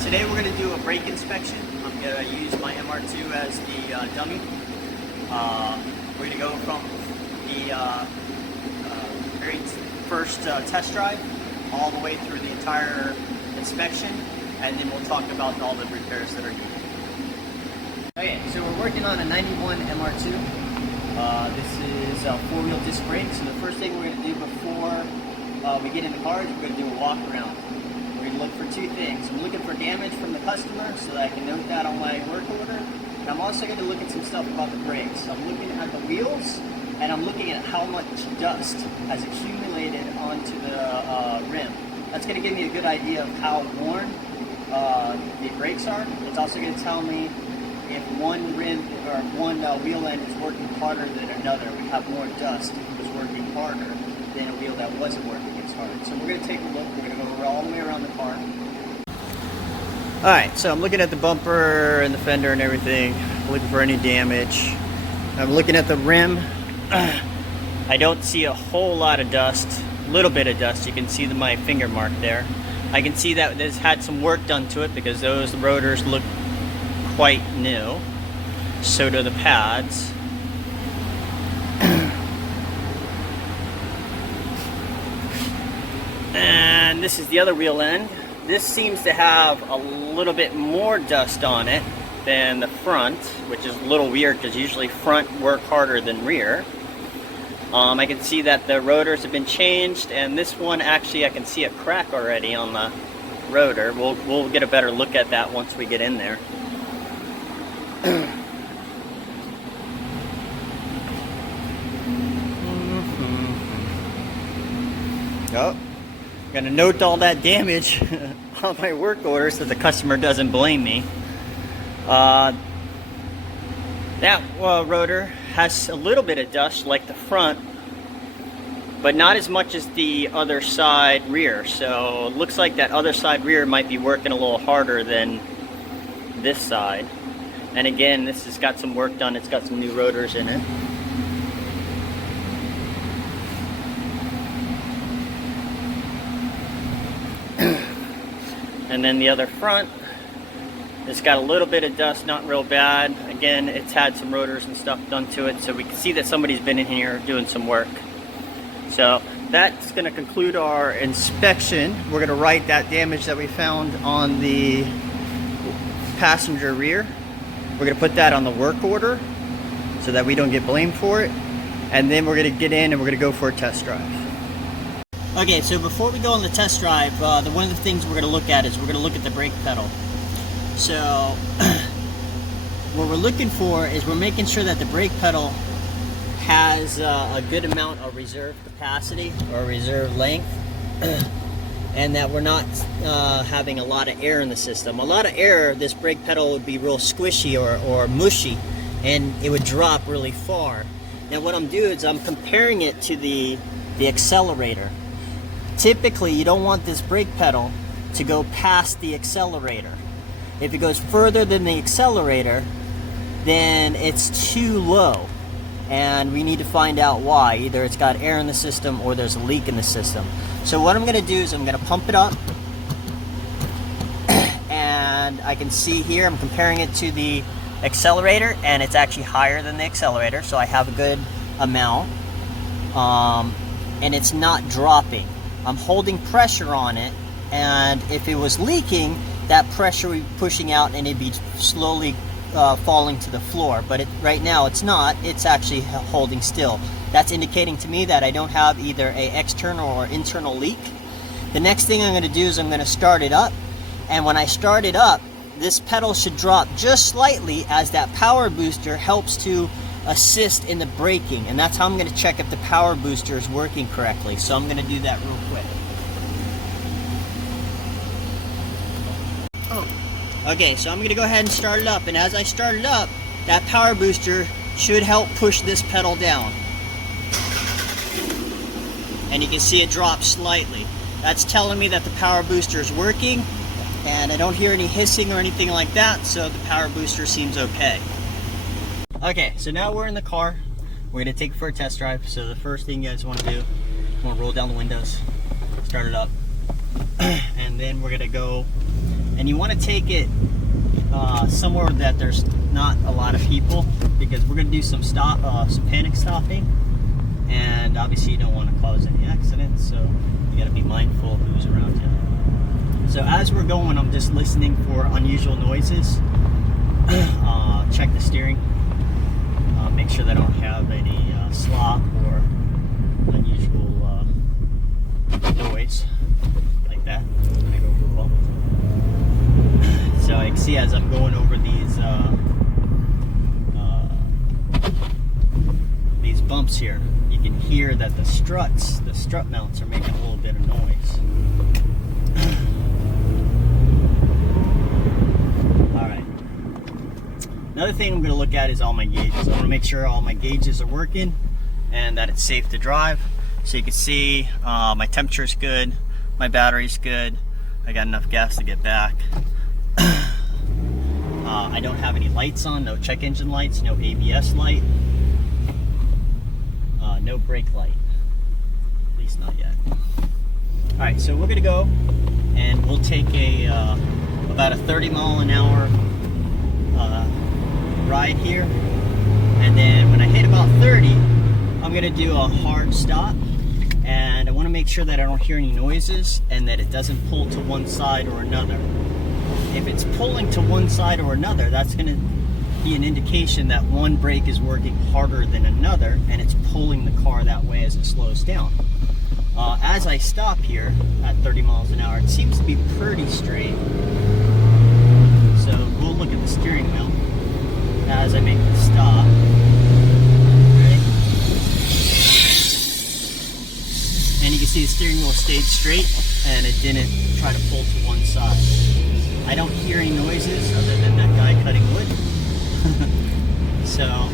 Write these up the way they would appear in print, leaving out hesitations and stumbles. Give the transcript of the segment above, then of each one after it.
Today we're going to do a brake inspection. I'm going to use my MR2 as the dummy. We're going to go from the very first test drive all the way through the entire inspection, and then we'll talk about all the repairs that are needed. Okay, so we're working on a 91 MR2. This is a four-wheel disc brake. So the first thing we're going to do before we get in the car is we're going to do a walk around. We're going to look for two things. I'm looking for damage from the customer so that I can note that on my work order. And I'm also going to look at some stuff about the brakes. I'm looking at the wheels, and I'm looking at how much dust has accumulated onto the rim. That's going to give me a good idea of how worn the brakes are. It's also going to tell me if one rim or one wheel end is working harder than another. We have more dust if it was working harder than a wheel that wasn't working as hard. So we're going to take a look. We're going to go all the way around the car. Alright, so I'm looking at the bumper and the fender and everything, looking for any damage. I'm looking at the rim. I don't see a whole lot of dust, a little bit of dust. You can see my finger mark there. I can see that this had some work done to it because those rotors look quite new. So do the pads. And this is the other wheel end. This seems to have a little bit more dust on it than the front, which is a little weird because usually front work harder than rear. I can see that the rotors have been changed, and this one actually I can see a crack already on the rotor. We'll get a better look at that once we get in there. Oh, I'm gonna note all that damage on my work order so the customer doesn't blame me. That rotor has a little bit of dust like the front, but not as much as the other side rear. So it looks like that other side rear might be working a little harder than this side. And again, this has got some work done. It's got some new rotors in it. And then the other front, it's got a little bit of dust, not real bad. Again, it's had some rotors and stuff done to it, so we can see that somebody's been in here doing some work. So that's going to conclude our inspection. We're going to write that damage that we found on the passenger rear. We're going to put that on the work order so that we don't get blamed for it. And then we're going to get in and we're going to go for a test drive. Okay, so before we go on the test drive, one of the things we're going to look at is we're going to look at the brake pedal. So what we're looking for is we're making sure that the brake pedal has a good amount of reserve capacity or reserve length, and that we're not having a lot of air in the system. A lot of air, this brake pedal would be real squishy or mushy, and it would drop really far. Now what I'm doing is I'm comparing it to the accelerator. Typically, you don't want this brake pedal to go past the accelerator. If it goes further than the accelerator, then it's too low, and we need to find out why. Either it's got air in the system or there's a leak in the system. So what I'm going to do is I'm going to pump it up, and I can see here I'm comparing it to the accelerator, and it's actually higher than the accelerator, so I have a good amount, and it's not dropping. I'm holding pressure on it, and if it was leaking, that pressure would be pushing out and it'd be slowly falling to the floor. But right now it's not, it's actually holding still. That's indicating to me that I don't have either an external or internal leak. The next thing I'm going to do is I'm going to start it up, and when I start it up, this pedal should drop just slightly as that power booster helps to assist in the braking, and that's how I'm going to check if the power booster is working correctly. So I'm going to do that real quick. Okay, so I'm going to go ahead and start it up, and as I start it up, that power booster should help push this pedal down. And you can see it drop slightly. That's telling me that the power booster is working, and I don't hear any hissing or anything like that, so the power booster seems okay. Okay, so now we're in the car. We're going to take it for a test drive. So the first thing you guys want to do, you want to roll down the windows, start it up, and then we're going to go And you want to take it somewhere that there's not a lot of people, because we're going to do some panic stopping, and obviously you don't want to cause any accidents, so you got to be mindful of who's around you. So as we're going, I'm just listening for unusual noises. Check the steering, make sure that I don't have any slop or unusual noise like that. I go over a bump. So I can see as I'm going over these bumps here, you can hear that the strut mounts are making a little bit of noise. Alright. Another thing I'm going to look at is all my gauges. I want to make sure all my gauges are working and that it's safe to drive. So you can see my temperature is good, my battery's good, I got enough gas to get back. I don't have any lights on, no check engine lights, no ABS light, no brake light, at least not yet. Alright, so we're going to go and we'll take about a 30 mile an hour ride here, and then when I hit about 30, I'm going to do a hard stop, and I want to make sure that I don't hear any noises and that it doesn't pull to one side or another. If it's pulling to one side or another, that's going to be an indication that one brake is working harder than another, and it's pulling the car that way as it slows down. As I stop here at 30 miles an hour, it seems to be pretty straight. So we'll look at the steering wheel as I make the stop. Right? And you can see the steering wheel stayed straight and it didn't try to pull to one side. I don't hear any noises other than that guy cutting wood. So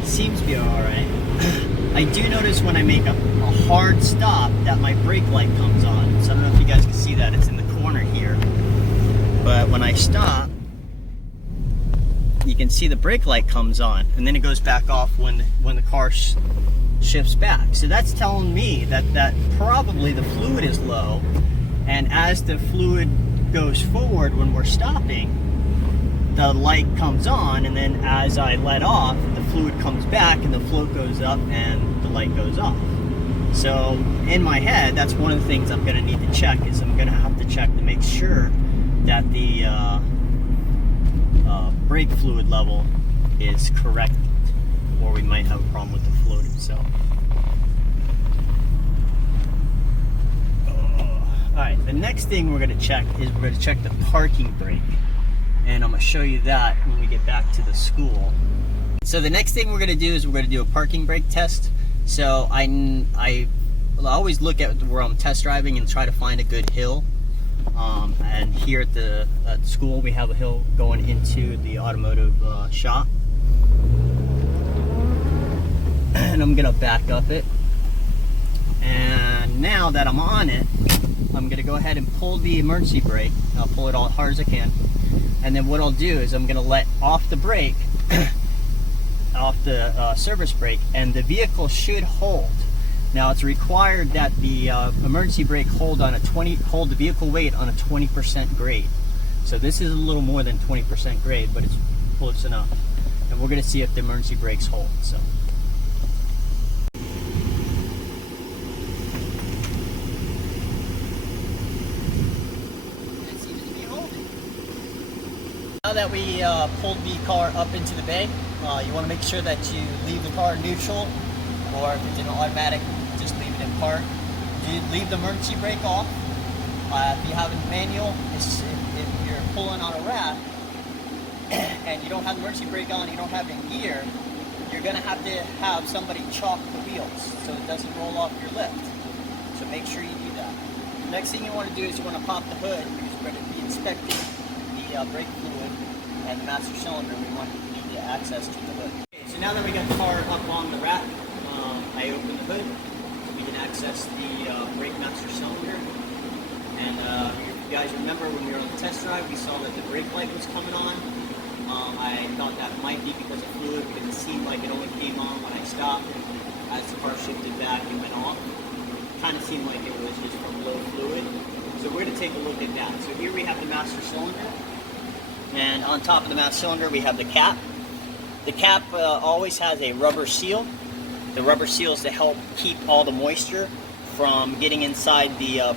it seems to be alright. I do notice when I make a hard stop that my brake light comes on. So I don't know if you guys can see that, it's in the corner here. But when I stop, you can see the brake light comes on, and then it goes back off when the car shifts back. So that's telling me that probably the fluid is low, and as the fluid goes forward when we're stopping, the light comes on, and then as I let off, the fluid comes back and the float goes up and the light goes off. So in my head, that's one of the things I'm going to need to check, is I'm going to have to check to make sure that the brake fluid level is correct, or we might have a problem with the float itself. Alright, the next thing we're going to check is we're going to check the parking brake, and I'm going to show you that when we get back to the school. So the next thing we're going to do is we're going to do a parking brake test. So I always look at where I'm test driving and try to find a good hill. And here at the school we have a hill going into the automotive shop. And I'm going to back up it. And now that I'm on it, I'm going to go ahead and pull the emergency brake. I'll pull it all as hard as I can. And then what I'll do is I'm going to let off the brake, off the service brake, and the vehicle should hold. Now it's required that the emergency brake hold the vehicle weight on a 20% grade. So this is a little more than 20% grade, but it's close enough. And we're going to see if the emergency brakes hold. So. Now that we pulled the car up into the bay, you want to make sure that you leave the car neutral, or if it's in automatic, just leave it in park. You leave the emergency brake off. If you have a manual, if you're pulling on a raft and you don't have the emergency brake on, you don't have it in gear, you're going to have somebody chalk the wheels so it doesn't roll off your lift. So make sure you do that. Next thing you want to do is you want to pop the hood, because we're going to be inspecting the brake fluid and the master cylinder. We need the access to the hood. Okay, so now that we got the car up on the rack, I open the hood so we can access the brake master cylinder. And if you guys remember when we were on the test drive, we saw that the brake light was coming on. I thought that might be because of fluid, because it seemed like it only came on when I stopped. As the car shifted back, it went off. Kind of seemed like it was just from low fluid. So we're going to take a look at that. So here we have the master cylinder, and on top of the master cylinder we have the cap. The cap always has a rubber seal. The rubber seal is to help keep all the moisture from getting inside the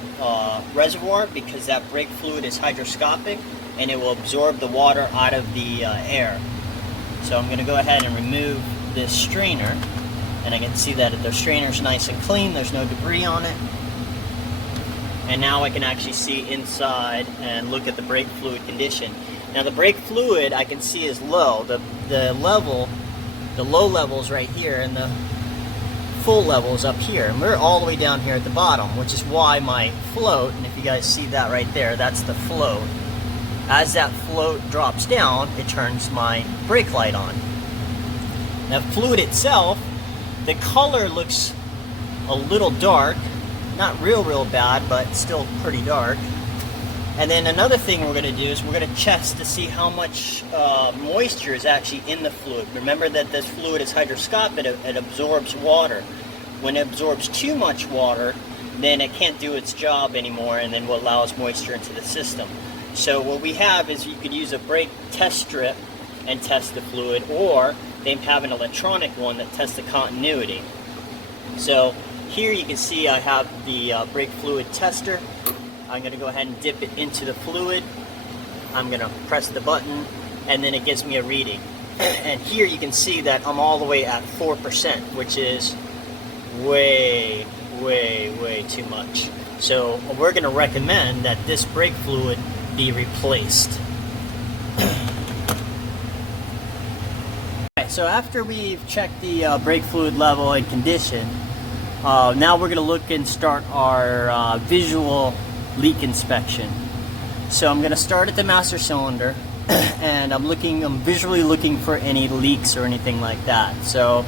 reservoir, because that brake fluid is hygroscopic and it will absorb the water out of the air. So I'm going to go ahead and remove this strainer, and I can see that the strainer is nice and clean, there's no debris on it. And now I can actually see inside and look at the brake fluid condition. Now the brake fluid I can see is low. The low level is right here, and the full level is up here. And we're all the way down here at the bottom, which is why my float, and if you guys see that right there, that's the float. As that float drops down, it turns my brake light on. Now fluid itself, the color looks a little dark. Not real bad, but still pretty dark. And then another thing we're going to do is we're going to test to see how much moisture is actually in the fluid. Remember that this fluid is hygroscopic, it absorbs water. When it absorbs too much water, then it can't do its job anymore, and then what allows moisture into the system. So what we have is you could use a brake test strip and test the fluid, or they have an electronic one that tests the continuity. So here you can see I have the brake fluid tester. I'm going to go ahead and dip it into the fluid. I'm going to press the button, and then it gives me a reading. And here you can see that I'm all the way at 4%, which is way too much. So we're going to recommend that this brake fluid be replaced. Okay, so after we've checked the brake fluid level and condition, now we're going to look and start our visual leak inspection. So I'm going to start at the master cylinder, and I'm visually looking for any leaks or anything like that. So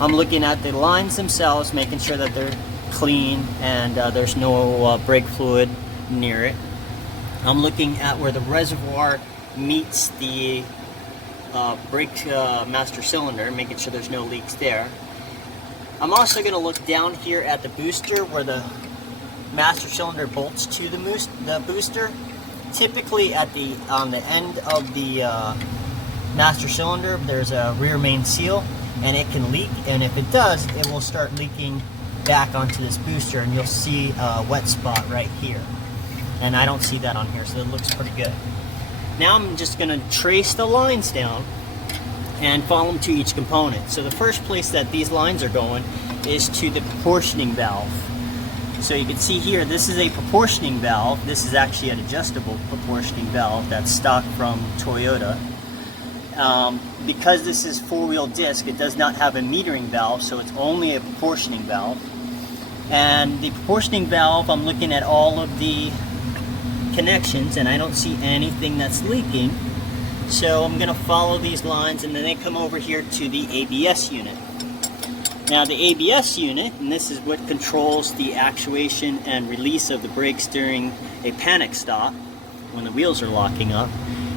I'm looking at the lines themselves, making sure that they're clean and there's no brake fluid near it. I'm looking at where the reservoir meets the brake master cylinder, making sure there's no leaks there. I'm also going to look down here at the booster where the master cylinder bolts to the booster. Typically on the end of the master cylinder there's a rear main seal, and it can leak, and if it does, it will start leaking back onto this booster, and you'll see a wet spot right here. And I don't see that on here, so it looks pretty good. Now I'm just going to trace the lines down and follow them to each component. So the first place that these lines are going is to the proportioning valve. So you can see here, this is a proportioning valve. This is actually an adjustable proportioning valve that's stock from Toyota. Because this is four-wheel disc, it does not have a metering valve, so it's only a proportioning valve. And the proportioning valve, I'm looking at all of the connections, and I don't see anything that's leaking. So I'm going to follow these lines, and then they come over here to the ABS unit. Now the ABS unit, and this is what controls the actuation and release of the brakes during a panic stop when the wheels are locking up.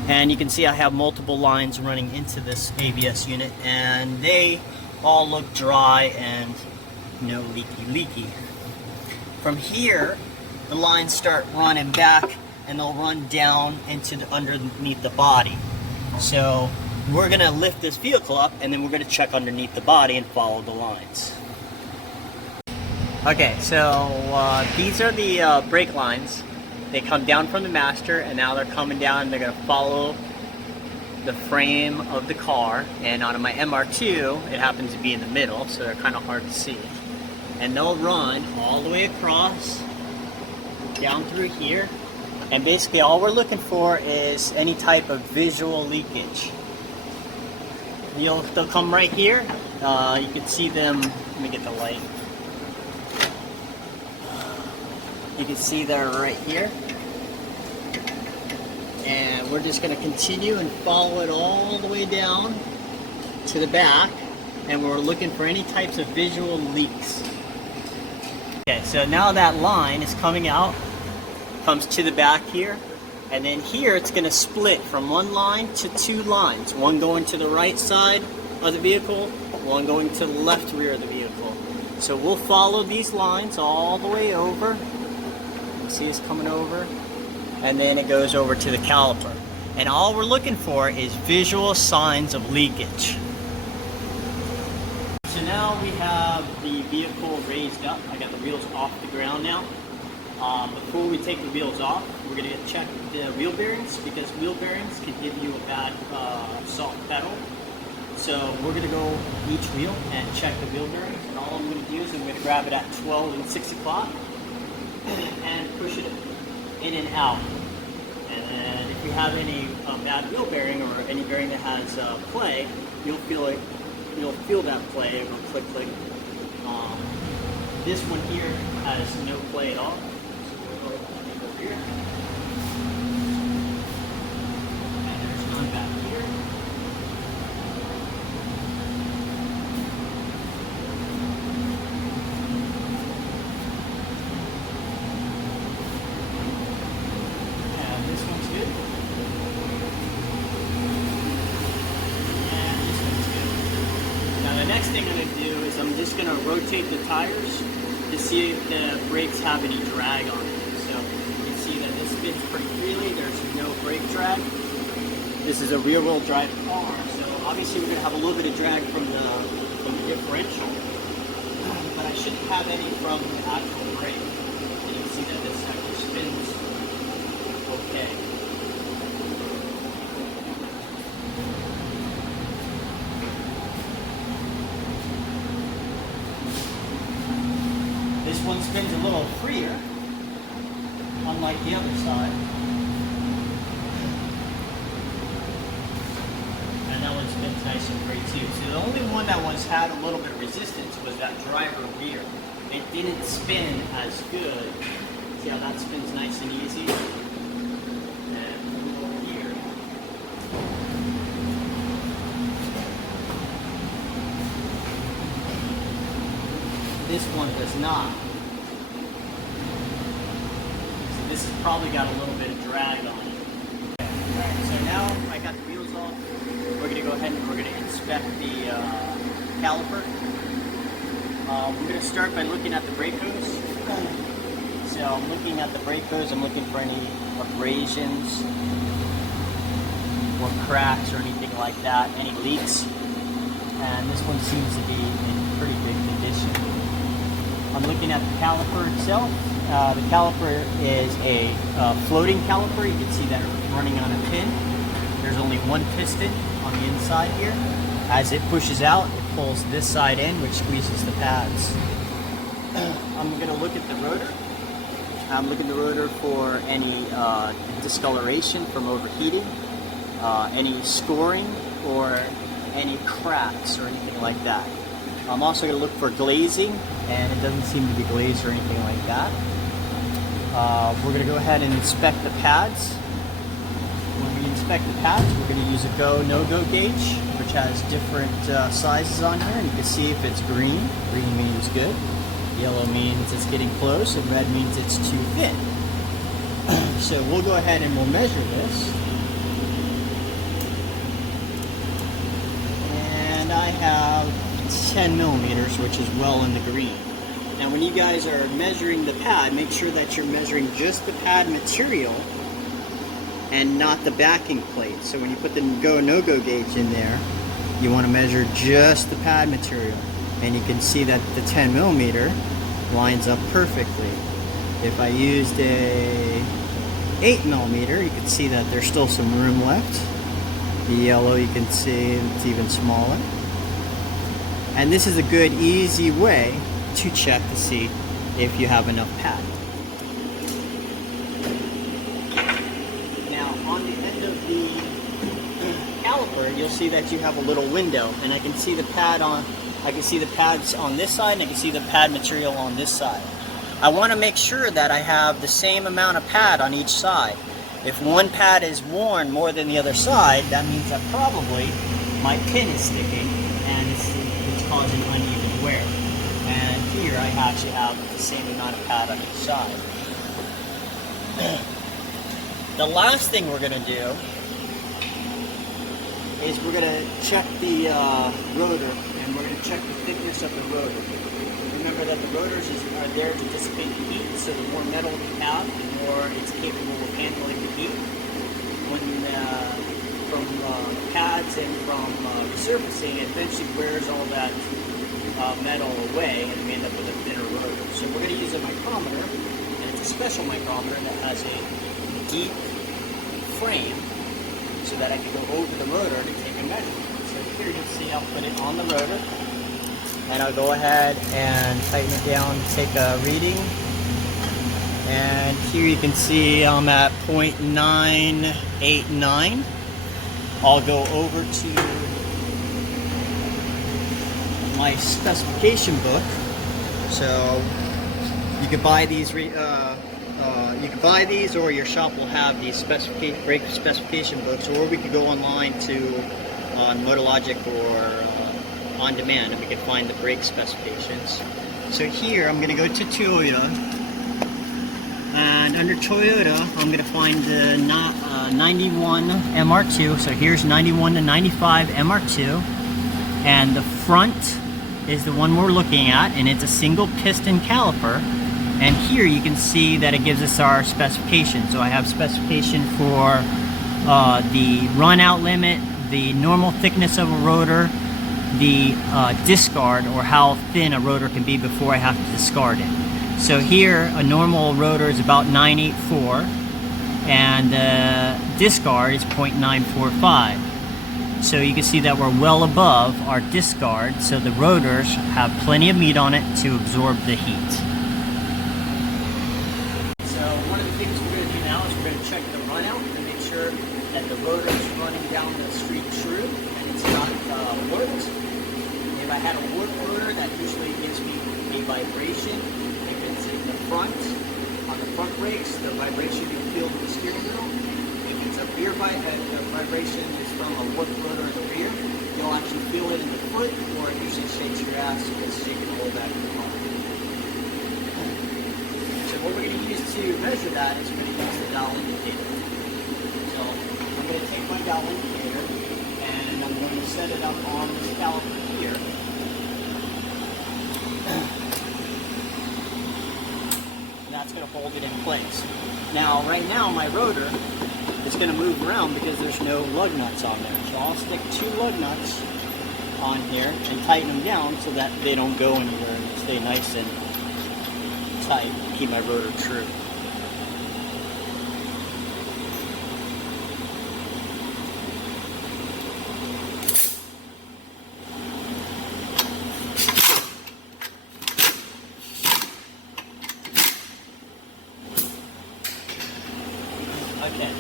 And you can see I have multiple lines running into this ABS unit, and they all look dry and no leaky. From here, the lines start running back, and they'll run down into underneath the body. So we're going to lift this vehicle up, and then we're going to check underneath the body and follow the lines. Okay, so these are the brake lines. They come down from the master, and now they're coming down, and they're going to follow the frame of the car. And on my MR2, it happens to be in the middle, so they're kind of hard to see. And they'll run all the way across, down through here. And basically all we're looking for is any type of visual leakage. They'll come right here. You can see them. Let me get the light. You can see they're right here. And we're just going to continue and follow it all the way down to the back. And we're looking for any types of visual leaks. Okay, so now that line is coming out, comes to the back here, and then here it's going to split from one line to two lines, one going to the right side of the vehicle, one going to the left rear of the vehicle. So we'll follow these lines all the way over, can see is coming over, and then it goes over to the caliper. And all we're looking for is visual signs of leakage. So now we have the vehicle raised up. I got the wheels off the ground now. Before we take the wheels off, we're going to check the wheel bearings, because wheel bearings can give you a bad salt pedal. So we're going to go each wheel and check the wheel bearings. And all I'm going to do is I'm going to grab it at 12 and 6 o'clock and push it in and out. And if you have any bad wheel bearing or any bearing that has play, you'll feel that play. It'll click, click. This one here has no play at all. So we'll go over here. And there's none back here. And this one's good. And this one's good. Now the next thing I'm going to do is I'm just going to rotate the tires to see if the brakes have any drag on it. So you can see that this spins pretty freely. There's no brake drag. This is a rear-wheel drive car, so obviously we're going to have a little bit of drag from the differential, but I shouldn't have any from the actual brake. And you can see that this actually spins okay. This one spins a little freer, unlike the other side. And that one spins nice and free too. So the only one that had a little bit of resistance was that driver rear. It didn't spin as good. See how that spins nice and easy? And move over here. This one does not. So this has probably got a little bit of drag on it. Alright, so now I got the wheels off. We're going to go ahead and we're going to inspect the caliper. We're going to start by looking at the brake hose. So I'm looking at the brake hose. I'm looking for any abrasions or cracks or anything like that, any leaks. And this one seems to be in pretty good condition. I'm looking at the caliper itself. The caliper is a floating caliper. You can see that it's running on a pin. There's only one piston on the inside here. As it pushes out, it pulls this side in, which squeezes the pads. I'm going to look at the rotor. I'm looking at the rotor for any discoloration from overheating, any scoring, or any cracks or anything like that. I'm also going to look for glazing, and it doesn't seem to be glazed or anything like that. We're going to go ahead and inspect the pads. When we inspect the pads, we're going to use a go, no-go gauge, which has different sizes on here, and you can see if it's green. Green means good, yellow means it's getting close, and red means it's too thin. So we'll go ahead and we'll measure this. And I have 10 millimeters, which is well in the green. Now when you guys are measuring the pad, make sure that you're measuring just the pad material and not the backing plate. So when you put the go no-go gauge in there, you want to measure just the pad material. And you can see that the 10 millimeter lines up perfectly. If I used a 8 millimeter, you can see that there's still some room left. The yellow, you can see it's even smaller. And this is a good, easy way to check to see if you have enough pad. Now, on the end of the caliper, you'll see that you have a little window, and I can see the pad I can see the pads on this side, and I can see the pad material on this side. I want to make sure that I have the same amount of pad on each side. If one pad is worn more than the other side, that means that probably my pin is sticking and it's causing uneven wear. And here I actually have the same amount of pad on each side. The last thing we're going to do is we're going to check the rotor, and we're going to check the thickness of the rotor. Remember that the rotors are there to dissipate the heat, so the more metal we have, the more it's capable of handling the heat. When from pads and from resurfacing, it eventually wears all that metal away, and we end up with a thinner rotor. So we're going to use a micrometer, and it's a special micrometer that has a deep frame, so that I can go over the rotor to take a measurement. So here you can see I'll put it on the rotor, and I'll go ahead and tighten it down, take a reading. And here you can see I'm at 0.989. I'll go over to my specification book. So you could buy these. You can buy these, or your shop will have these brake specification books, or we could go online to Motologic or On Demand, and we can find the brake specifications. So here I'm going to go to Toyota, and under Toyota I'm going to find the 91 MR2. So here's 91 to 95 MR2, and the front is the one we're looking at, and it's a single piston caliper. And here you can see that it gives us our specification. So I have specification for the run out limit, the normal thickness of a rotor, the discard, or how thin a rotor can be before I have to discard it. So here a normal rotor is about 984, and discard is 0.945. So you can see that we're well above our discard, so the rotors have plenty of meat on it to absorb the heat. Check the run out and make sure that the rotor is running down the street true and it's not warped. If I had a warped rotor, that usually gives me a vibration. If it's in the front, on the front brakes, the vibration you'll feel in the steering wheel. If it's a rear the vibration is from a warped rotor in the rear, you'll actually feel it in the foot, or it usually shakes your ass, so it's shaking the whole back of the car. What we're going to use to measure that is we're going to use the dial indicator. So I'm going to take my dial indicator and I'm going to set it up on this caliper here. And that's going to hold it in place. Now, right now, my rotor is going to move around because there's no lug nuts on there. So I'll stick 2 lug nuts on here and tighten them down so that they don't go anywhere and stay nice and tight, keep my rotor true. Okay,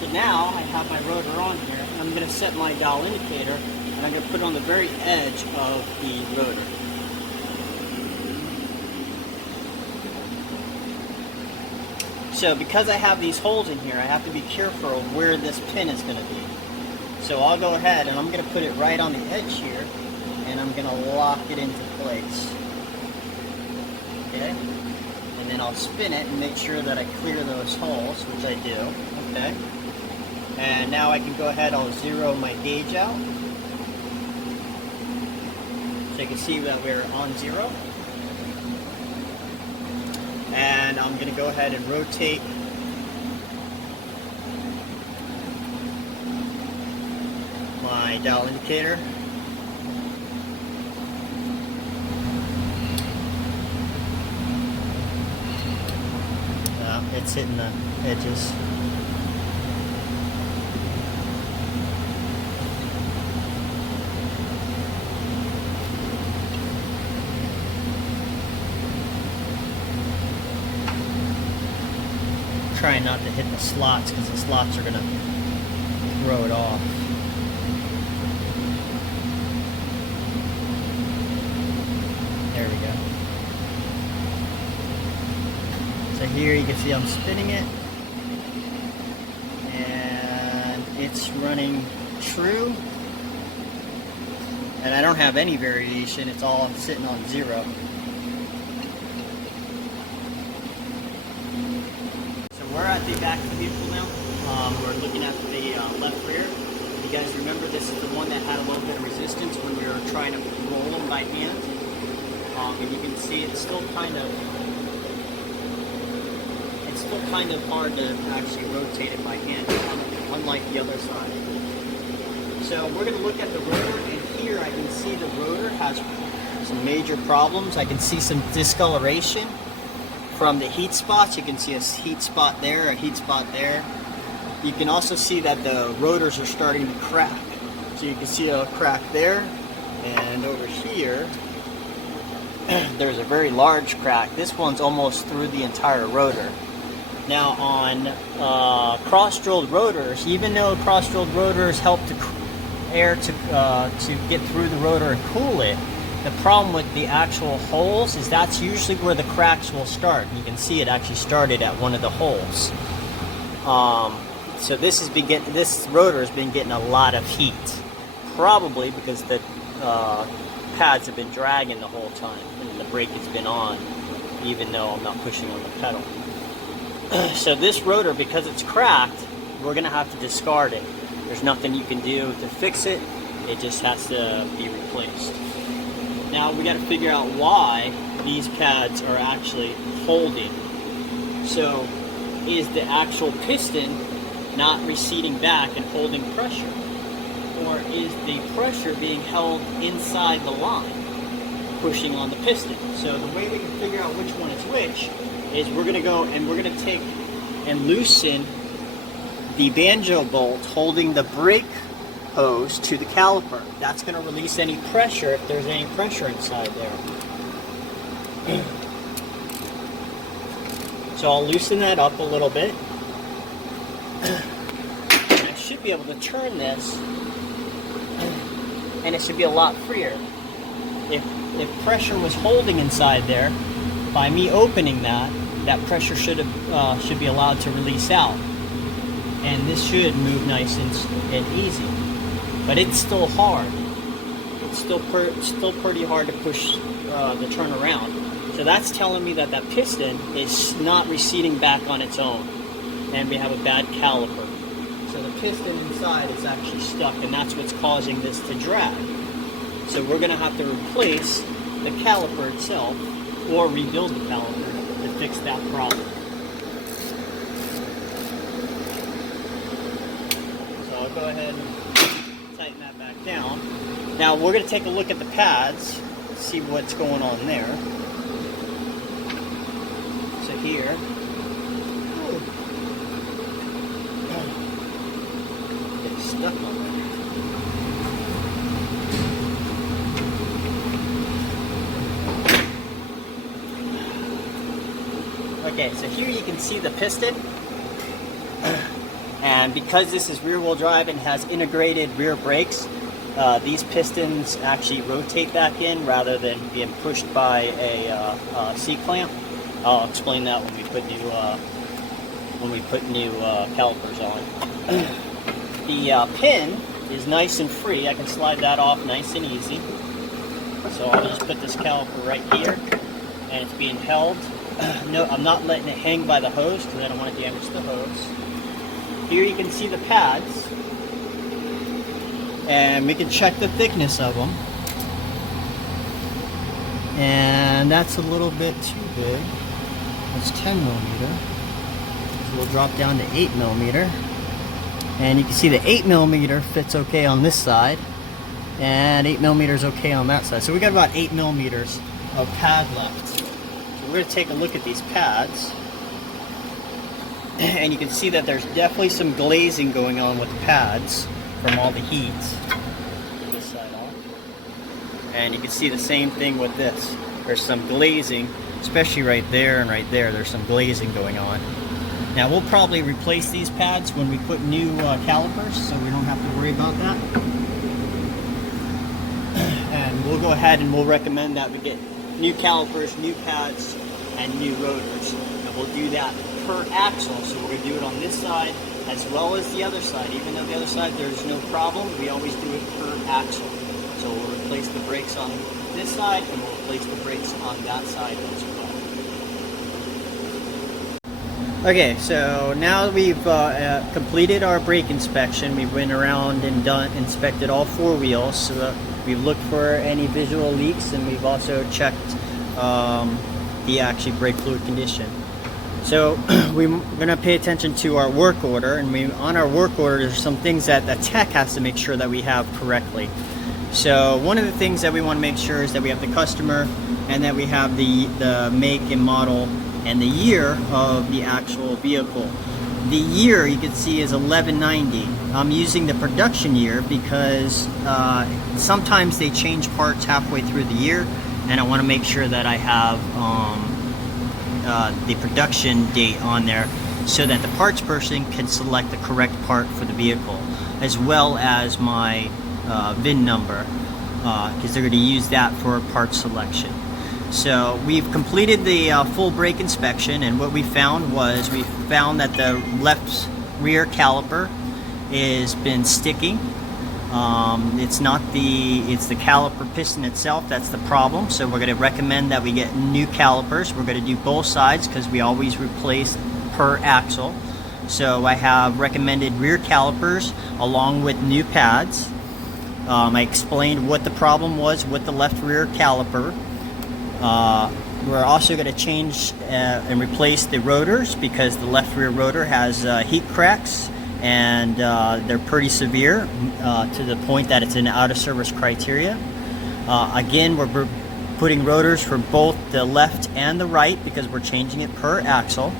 so now I have my rotor on here, and I'm going to set my dial indicator, and I'm going to put it on the very edge of the rotor. So because I have these holes in here, I have to be careful of where this pin is going to be. So I'll go ahead and I'm going to put it right on the edge here, and I'm going to lock it into place. Okay? And then I'll spin it and make sure that I clear those holes, which I do. Okay? And now I can go ahead, I'll zero my gauge out. So you can see that we're on 0. And I'm going to go ahead and rotate my dial indicator. It's hitting the edges. Trying not to hit the slots because the slots are going to throw it off. There we go. So here you can see I'm spinning it, and it's running true, and I don't have any variation, it's all sitting on 0. We're at the back of the vehicle now. We're looking at the left rear. You guys remember, this is the one that had a little bit of resistance when we were trying to roll them by hand. And you can see it's still kind of hard to actually rotate it by hand, unlike the other side. So we're going to look at the rotor, and here I can see the rotor has some major problems. I can see some discoloration from the heat spots. You can see a heat spot there, a heat spot there. You can also see that the rotors are starting to crack. So you can see a crack there, and over here there's a very large crack. This one's almost through the entire rotor. Now on cross-drilled rotors, even though cross-drilled rotors help to air to get through the rotor and cool it, the problem with the actual holes is that's usually where the cracks will start. You can see it actually started at one of the holes. So this rotor has been getting a lot of heat, probably because the pads have been dragging the whole time and the brake has been on, even though I'm not pushing on the pedal. So this rotor, because it's cracked, we're going to have to discard it. There's nothing you can do to fix it. It just has to be replaced. Now we got to figure out why these pads are actually holding. So is the actual piston not receding back and holding pressure? Or is the pressure being held inside the line, pushing on the piston? So the way we can figure out which one is which is we're going to go and we're going to take and loosen the banjo bolt holding the brake hose to the caliper. That's going to release any pressure if there's any pressure inside there. So I'll loosen that up a little bit. I should be able to turn this and it should be a lot freer. If pressure was holding inside there, by me opening that pressure should be allowed to release out. And this should move nice and easy. But it's still hard. It's still pretty hard to push the turnaround. So that's telling me that that piston is not receding back on its own. And we have a bad caliper. So the piston inside is actually stuck, and that's what's causing this to drag. So we're going to have to replace the caliper itself or rebuild the caliper to fix that problem. So I'll go ahead and tighten that back down. Now we're going to take a look at the pads, see what's going on there. So here, it's stuck on there. Okay, so here you can see the piston, and because this is rear-wheel drive and has integrated rear brakes, these pistons actually rotate back in rather than being pushed by a C-clamp. I'll explain that when we put new calipers on. The pin is nice and free. I can slide that off nice and easy. So I'll just put this caliper right here, and it's being held. No, I'm not letting it hang by the hose because I don't want to damage the hose. Here you can see the pads, and we can check the thickness of them. And that's a little bit too big. It's 10 millimeter. So we'll drop down to 8 millimeter. And you can see the 8 millimeter fits okay on this side, and 8 millimeter is okay on that side. So we got about 8 millimeters of pad left. We're going to take a look at these pads, and you can see that there's definitely some glazing going on with the pads from all the heat. Get this side off. And you can see the same thing with this. There's some glazing, especially right there and right there. There's some glazing going on. Now we'll probably replace these pads when we put new calipers, so we don't have to worry about that. And we'll go ahead and we'll recommend that we get new calipers, new pads, and new rotors. And we'll do that per axle, so we're going to do it on this side as well as the other side. Even though the other side there's no problem, we always do it per axle. So we'll replace the brakes on this side and we'll replace the brakes on that side as well. Okay, so now that we've completed our brake inspection, we went around and inspected all 4 wheels. So we've looked for any visual leaks, and we've also checked the actual brake fluid condition. So we're going to pay attention to our work order, and on our work order there's some things that the tech has to make sure that we have correctly. So one of the things that we want to make sure is that we have the customer and that we have the make and model and the year of the actual vehicle. The year you can see is 1190. I'm using the production year because sometimes they change parts halfway through the year, and I want to make sure that I have the production date on there so that the parts person can select the correct part for the vehicle, as well as my VIN number, because they're going to use that for part selection. So we've completed the full brake inspection, and what we found that the left rear caliper has been sticking. It's the caliper piston itself that's the problem. So we're going to recommend that we get new calipers. We're going to do both sides because we always replace per axle. So I have recommended rear calipers along with new pads. I explained what the problem was with the left rear caliper. We're also going to change and replace the rotors because the left rear rotor has heat cracks, and they're pretty severe to the point that it's an out of service criteria. Again, we're putting rotors for both the left and the right because we're changing it per axle.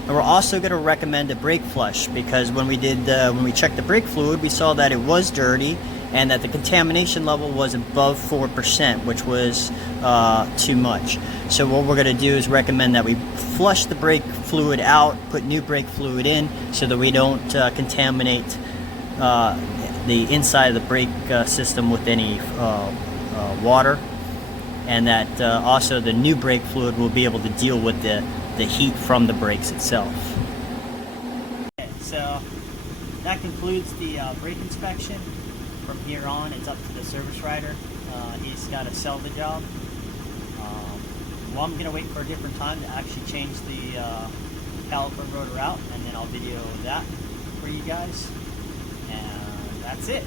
And we're also going to recommend a brake flush because when we checked the brake fluid, we saw that it was dirty and that the contamination level was above 4%, which was too much. So what we're going to do is recommend that we flush the brake fluid out, put new brake fluid in, so that we don't contaminate the inside of the brake system with any water, and that also the new brake fluid will be able to deal with the heat from the brakes itself. Okay, so that concludes the brake inspection. From here on, it's up to the service writer. He's got to sell the job. Well, I'm going to wait for a different time to actually change the caliper rotor out, and then I'll video that for you guys. And that's it.